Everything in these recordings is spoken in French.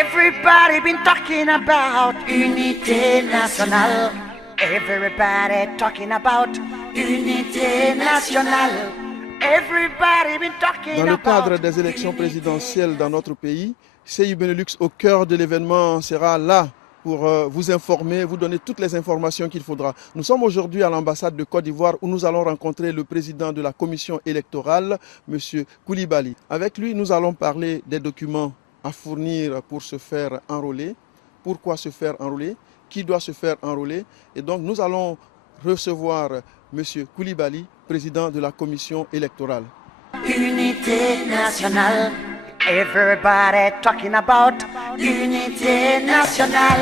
Everybody been talking about unité nationale. Everybody talking about unité nationale. Everybody been talking Dans le about cadre des élections présidentielles dans notre pays, CI Benelux, au cœur de l'événement, sera là pour vous informer, vous donner toutes les informations qu'il faudra. Nous sommes aujourd'hui à l'ambassade de Côte d'Ivoire où nous allons rencontrer le président de la commission électorale, M. Koulibaly. Avec lui, nous allons parler des documents à fournir pour se faire enrôler, pourquoi se faire enrôler, qui doit se faire enrôler. Et donc nous allons recevoir M. Koulibaly, président de la commission électorale. unité nationale. Everybody talking about unité nationale.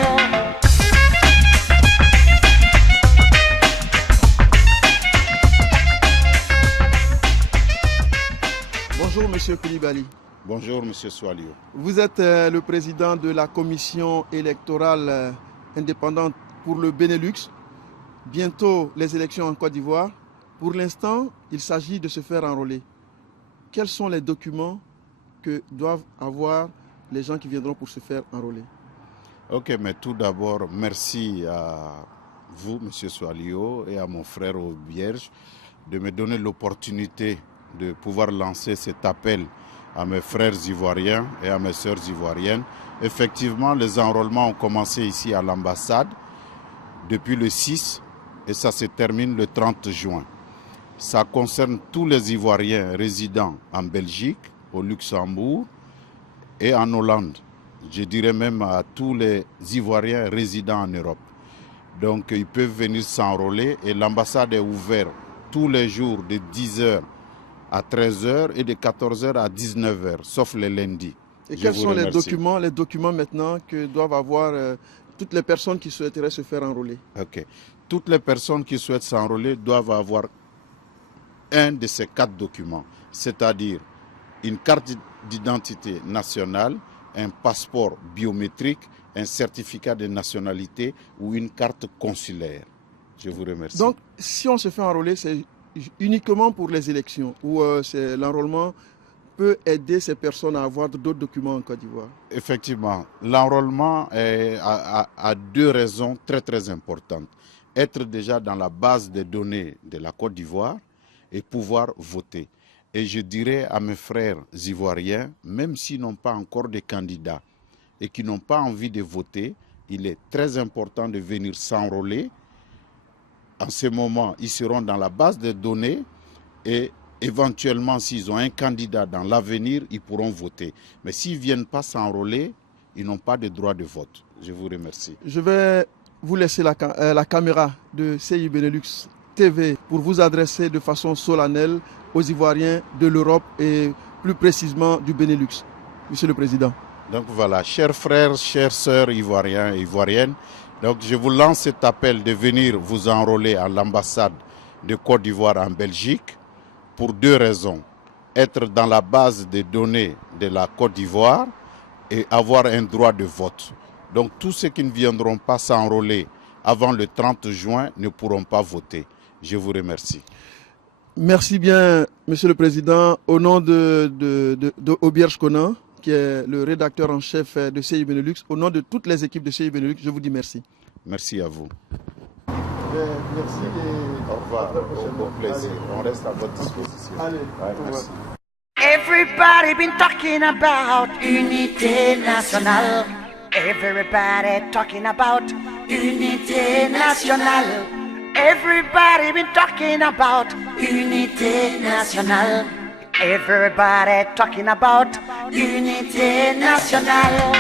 Bonjour M. Koulibaly. Bonjour M. Swalio. Vous êtes le président de la commission électorale indépendante pour le Benelux. Bientôt les élections en Côte d'Ivoire. Pour l'instant, il s'agit de se faire enrôler. Quels sont les documents que doivent avoir les gens qui viendront pour se faire enrôler? Ok, mais tout d'abord, merci à vous, M. Swalio, et à mon frère Aubierge de me donner l'opportunité de pouvoir lancer cet appel à mes frères ivoiriens et à mes sœurs ivoiriennes. Effectivement, les enrôlements ont commencé ici à l'ambassade depuis le 6 et ça se termine le 30 juin. Ça concerne tous les Ivoiriens résidant en Belgique, au Luxembourg et en Hollande. Je dirais même à tous les Ivoiriens résidant en Europe. Donc ils peuvent venir s'enrôler et l'ambassade est ouverte tous les jours de 10h à 13h et de 14h à 19h, sauf les lundis. Et quels sont les documents maintenant que doivent avoir toutes les personnes qui souhaiteraient se faire enrôler? Ok. Toutes les personnes qui souhaitent s'enrôler doivent avoir un de ces 4 documents, c'est-à-dire une carte d'identité nationale, un passeport biométrique, un certificat de nationalité ou une carte consulaire. Je vous remercie. Donc, si on se fait enrôler, c'est uniquement pour les élections ou l'enrôlement peut aider ces personnes à avoir d'autres documents en Côte d'Ivoire? Effectivement, l'enrôlement a 2 raisons très importantes. Être déjà dans la base des données de la Côte d'Ivoire et pouvoir voter. Et je dirais à mes frères ivoiriens, même s'ils n'ont pas encore de candidats et qui n'ont pas envie de voter, il est très important de venir s'enrôler. En ce moment, ils seront dans la base de données et éventuellement, s'ils ont un candidat dans l'avenir, ils pourront voter. Mais s'ils ne viennent pas s'enrôler, ils n'ont pas de droit de vote. Je vous remercie. Je vais vous laisser la caméra de CI Benelux TV pour vous adresser de façon solennelle aux Ivoiriens de l'Europe et plus précisément du Benelux. Monsieur le Président. Donc voilà, chers frères, chères sœurs ivoiriens et ivoiriennes, donc je vous lance cet appel de venir vous enrôler à l'ambassade de Côte d'Ivoire en Belgique pour 2 raisons. Être dans la base des données de la Côte d'Ivoire et avoir un droit de vote. Donc tous ceux qui ne viendront pas s'enrôler avant le 30 juin ne pourront pas voter. Je vous remercie. Merci bien, Monsieur le Président. Au nom de Aubierge Conan, qui est le rédacteur en chef de CI Benelux, au nom de toutes les équipes de CI Benelux, je vous dis merci. Merci à vous. Merci et au revoir. Au plaisir. On reste à votre disposition. Allez, merci. Everybody been talking about unité nationale. Everybody talking about unité nationale. Everybody been talking about unité nationale. Everybody talking about unité nationale.